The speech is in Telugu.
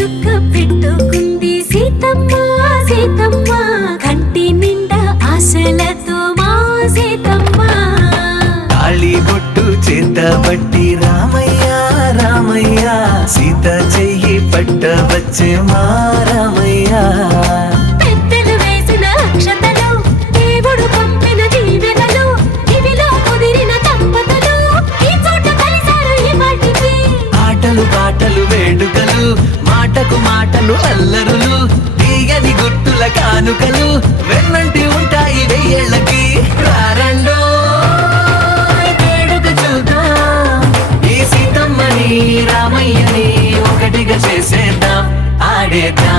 చుక్క పెట్టుకుంది సీతమ్మ సీతమ్మ కంటి నిండా ఆశలతో మా సీతమ్మ తాళి బొట్టు చేత బట్టి రామయ్య రామయ్య సీత చెయ్యి పట్ట వచ్చే మా రామయ్య పెద్దలు వేసిన అక్షతలు దేవుడు పంపిన దీవెనలు ఇవిలో కుదిరిన దంపతులు ఈ చోట కలిసారు ఈ వాటికి ఆటలు పాటలు వేడుకలు మాటకు మాటలు అల్లరులు తీయని గుర్తుల కానుకలు వెన్నంటి ఉంటాయి వెయ్యేళ్ళకి రారండో వేడుక చూద్దాం ఈ సీతమ్మని రామయ్యని ఒకటిగా చేసేద్దాం ఆడేద్దాం